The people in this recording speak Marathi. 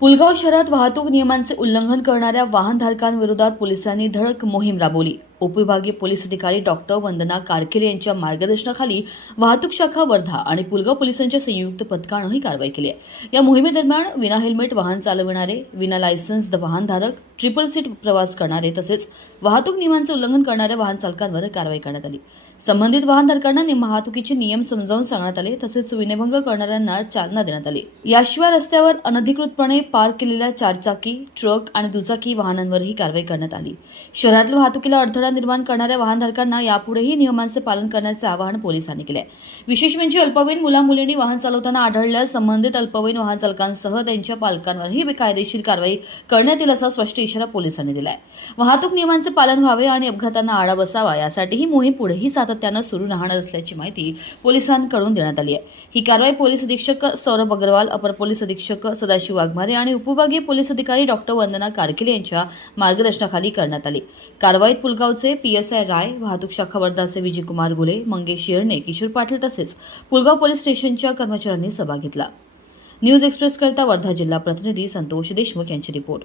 पुलगाव शहरात वाहतूक नियमांचे उल्लंघन करणाऱ्या वाहनधारकांविरोधात पोलिसांनी धडक मोहीम राबवली। उपविभागीय पोलीस अधिकारी डॉक्टर वंदना कारकेले यांच्या मार्गदर्शनाखाली वाहतूक शाखा वर्धा आणि पुलगाव पोलिसांच्या संयुक्त पथकानं ही कारवाई केली आहे। या मोहिमेदरम्यान विना हेल्मेट वाहन चालविणारे, विना लायसन्स वाहनधारक, ट्रिपल सीट प्रवास करणारे तसेच वाहतूक नियमांचे उल्लंघन करणाऱ्या वाहन चालकांवर कारवाई करण्यात आली। संबंधित वाहनधारकांना वाहतुकीचे नियम समजावून सांगण्यात आले तसेच विनयभंग करणाऱ्यांना चालना देण्यात आली। याशिवाय रस्त्यावर अनधिकृतपणे पार्क केलेल्या चारचाकी, ट्रक आणि दुचाकी वाहनांवरही कारवाई करण्यात आली। शहरातल्या वाहतुकीला अडथळा निर्माण करणाऱ्या वाहनधारकांना यापुढेही नियमांचे पालन करण्याचे आवाहन पोलिसांनी केले आहे। विशेष म्हणजे अल्पवयीन मुला-मुलींनी वाहन चालवताना आढळल्यास संबंधित अल्पवयीन वाहन चालकांसह त्यांच्या पालकांवरही बेकायदेशीर कारवाई करण्यात येईल असा स्पष्ट इशारा पोलिसांनी दिला आहे। वाहतूक नियमांचे पालन व्हावे आणि अपघातांना आळा बसावा यासाठी ही मोहीम पुढेही सातत्याने सुरू राहणार असल्याची माहिती पोलिसांकडून देण्यात आली आहे। ही कारवाई पोलीस अधीक्षक सौरभ अग्रवाल, अपर पोलीस अधीक्षक सदाशिव वाघमारे आणि उपविभागीय पोलीस अधिकारी डॉक्टर वंदना कारकेले यांच्या मार्गदर्शनाखाली करण्यात आली। कारवाईत पुलगावचे पीएसआय राय, वाहतूक शाखा वर्धाचे विजयकुमार गुले, मंगेश येरणे, किशोर पाटील तसेच पुलगाव पोलीस स्टेशनच्या कर्मचाऱ्यांनी सहभाग घेतला। न्यूज एक्सप्रेस करता वर्धा जिल्हा प्रतिनिधी संतोष देशमुख यांची रिपोर्ट।